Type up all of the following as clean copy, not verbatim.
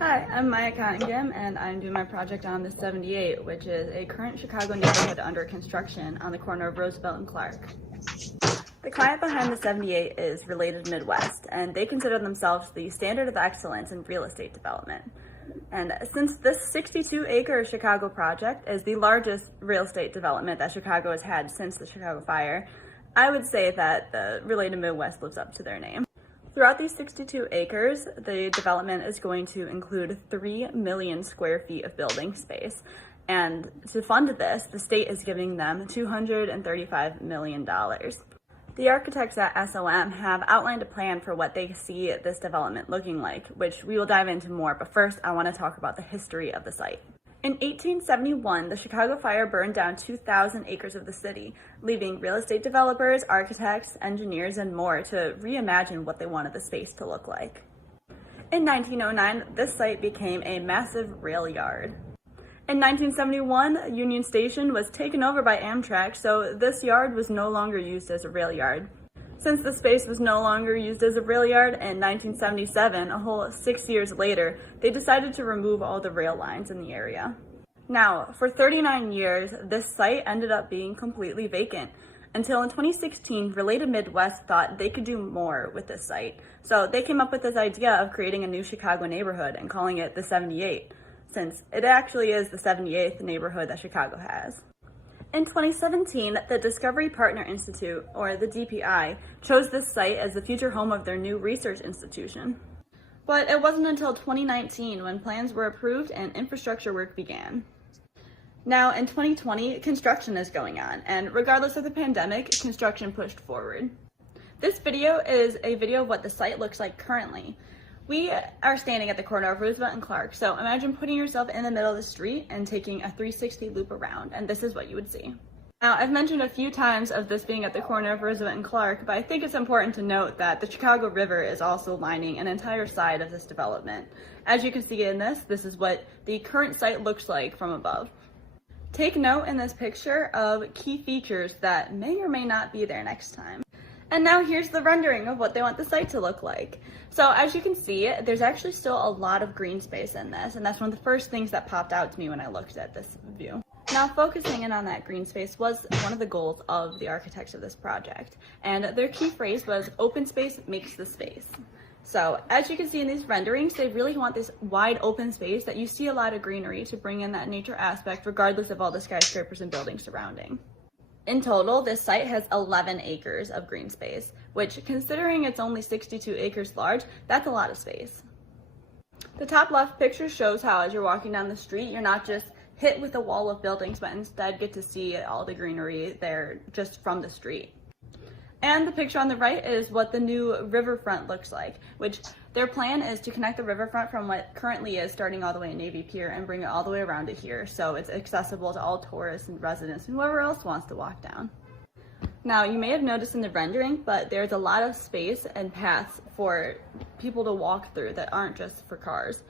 Hi, I'm Maya Cottingham, and I'm doing my project on the 78, which is a current Chicago neighborhood under construction on the corner of Roosevelt and Clark. The client behind the 78 is Related Midwest, and they consider themselves the standard of excellence in real estate development. And since this 62-acre Chicago project is the largest real estate development that Chicago has had since the Chicago fire, I would say that the Related Midwest lives up to their name. Throughout these 62 acres, the development is going to include 3 million square feet of building space. And to fund this, the state is giving them $235 million. The architects at SOM have outlined a plan for what they see this development looking like, which we will dive into more, but first I want to talk about the history of the site. In 1871, the Chicago fire burned down 2,000 acres of the city, leaving real estate developers, architects, engineers, and more to reimagine what they wanted the space to look like. In 1909, this site became a massive rail yard. In 1971, Union Station was taken over by Amtrak, so this yard was no longer used as a rail yard. Since the space was no longer used as a rail yard, in 1977, a whole 6 years later, they decided to remove all the rail lines in the area. Now, for 39 years, this site ended up being completely vacant, until in 2016, Related Midwest thought they could do more with this site. So they came up with this idea of creating a new Chicago neighborhood and calling it the 78, since it actually is the 78th neighborhood that Chicago has. In 2017, the Discovery Partner Institute, or the DPI, chose this site as the future home of their new research institution. But it wasn't until 2019 when plans were approved and infrastructure work began. Now, in 2020, construction is going on, and regardless of the pandemic, construction pushed forward. This video is a video of what the site looks like currently. We are standing at the corner of Roosevelt and Clark, so imagine putting yourself in the middle of the street and taking a 360 loop around, and this is what you would see. Now, I've mentioned a few times of this being at the corner of Roosevelt and Clark, but I think it's important to note that the Chicago River is also lining an entire side of this development. As you can see in this is what the current site looks like from above. Take note in this picture of key features that may or may not be there next time. And now here's the rendering of what they want the site to look like. So as you can see, there's actually still a lot of green space in this, and that's one of the first things that popped out to me when I looked at this view. Now, focusing in on that green space was one of the goals of the architects of this project, and their key phrase was open space makes the space. So as you can see in these renderings, they really want this wide open space that you see a lot of greenery to bring in that nature aspect regardless of all the skyscrapers and buildings surrounding. In total, this site has 11 acres of green space, which, considering it's only 62 acres large, that's a lot of space. The top left picture shows how as you're walking down the street, you're not just hit with a wall of buildings, but instead get to see all the greenery there just from the street. And the picture on the right is what the new riverfront looks like, which their plan is to connect the riverfront from what currently is starting all the way in Navy Pier and bring it all the way around to here, so it's accessible to all tourists and residents and whoever else wants to walk down. Now, you may have noticed in the rendering, but there's a lot of space and paths for people to walk through that aren't just for cars.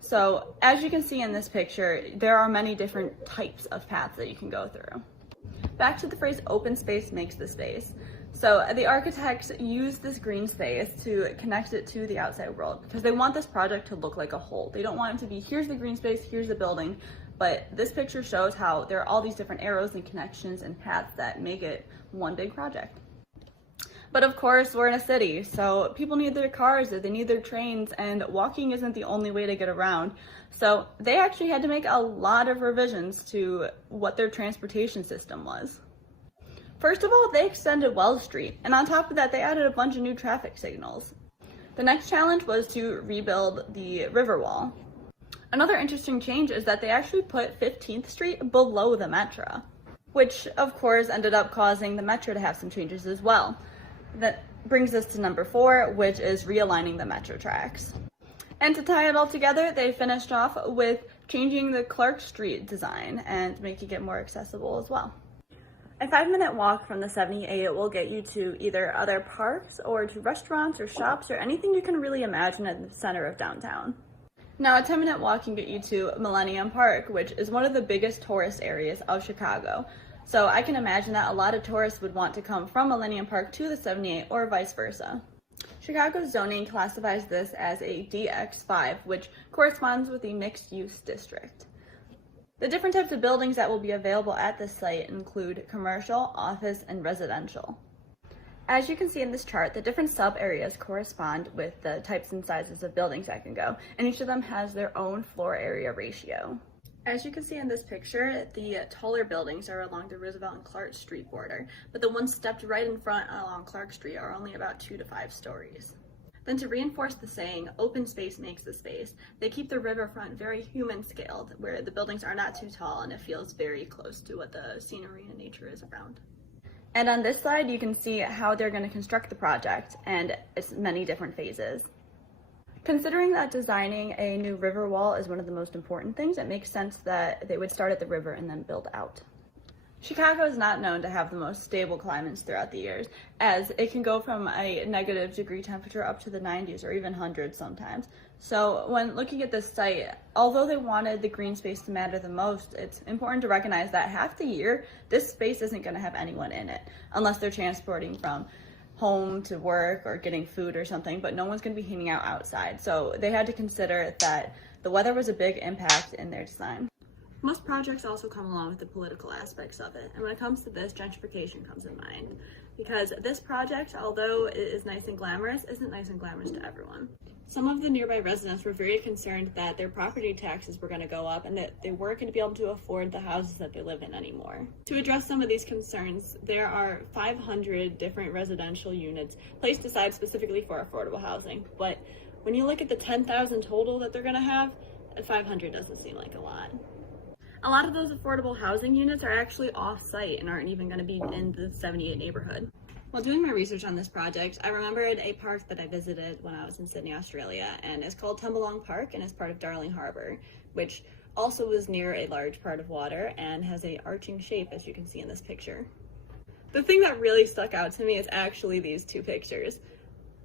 So as you can see in this picture, there are many different types of paths that you can go through. Back to the phrase open space makes the space. So the architects use this green space to connect it to the outside world because they want this project to look like a whole. They don't want it to be, here's the green space, here's the building, but this picture shows how there are all these different arrows and connections and paths that make it one big project. But of course, we're in a city, so people need their cars, they need their trains, and walking isn't the only way to get around. So they actually had to make a lot of revisions to what their transportation system was. First of all, they extended Wells Street, and on top of that, they added a bunch of new traffic signals. The next challenge was to rebuild the river wall. Another interesting change is that they actually put 15th Street below the Metro, which of course ended up causing the Metro to have some changes as well. That brings us to number 4, which is realigning the Metro tracks. And to tie it all together, they finished off with changing the Clark Street design and making it more accessible as well. A 5-minute walk from the 78 will get you to either other parks or to restaurants or shops or anything you can really imagine at the center of downtown. Now, a 10-minute walk can get you to Millennium Park, which is one of the biggest tourist areas of Chicago. So I can imagine that a lot of tourists would want to come from Millennium Park to the 78 or vice versa. Chicago's zoning classifies this as a DX5, which corresponds with the mixed-use district. The different types of buildings that will be available at this site include commercial, office, and residential. As you can see in this chart, the different sub-areas correspond with the types and sizes of buildings that can go, and each of them has their own floor area ratio. As you can see in this picture, the taller buildings are along the Roosevelt and Clark Street border, but the ones stepped right in front along Clark Street are only about 2 to 5 stories. Then to reinforce the saying, open space makes the space, they keep the riverfront very human-scaled, where the buildings are not too tall and it feels very close to what the scenery and nature is around. And on this slide, you can see how they're going to construct the project and its many different phases. Considering that designing a new river wall is one of the most important things, it makes sense that they would start at the river and then build out. Chicago is not known to have the most stable climates throughout the years, as it can go from a -degree temperature up to the 90s or even hundreds sometimes. So when looking at this site, although they wanted the green space to matter the most, it's important to recognize that half the year, this space isn't going to have anyone in it, unless they're transporting from home to work or getting food or something, but no one's going to be hanging out outside. So they had to consider that the weather was a big impact in their design. Most projects also come along with the political aspects of it, and when it comes to this, gentrification comes in mind, because this project, although it is nice and glamorous, isn't nice and glamorous to everyone. Some of the nearby residents were very concerned that their property taxes were going to go up and that they weren't going to be able to afford the houses that they live in anymore. To address some of these concerns, there are 500 different residential units placed aside specifically for affordable housing, but when you look at the 10,000 total that they're going to have, 500 doesn't seem like a lot. A lot of those affordable housing units are actually off-site and aren't even going to be in the 78 neighborhood. While doing my research on this project, I remembered a park that I visited when I was in Sydney, Australia, and it's called Tumbalong Park and is part of Darling Harbour, which also is near a large part of water and has an arching shape, as you can see in this picture. The thing that really stuck out to me is actually these two pictures.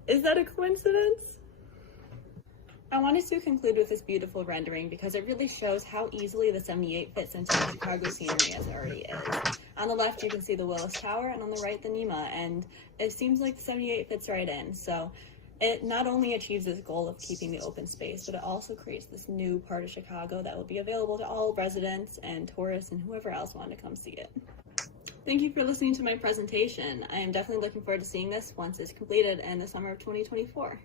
Is that a coincidence? I wanted to conclude with this beautiful rendering because it really shows how easily the 78 fits into the Chicago scenery as it already is. On the left you can see the Willis Tower, and on the right the NEMA, and it seems like the 78 fits right in. So it not only achieves this goal of keeping the open space, but it also creates this new part of Chicago that will be available to all residents and tourists and whoever else wanted to come see it. Thank you for listening to my presentation. I am definitely looking forward to seeing this once it's completed in the summer of 2024.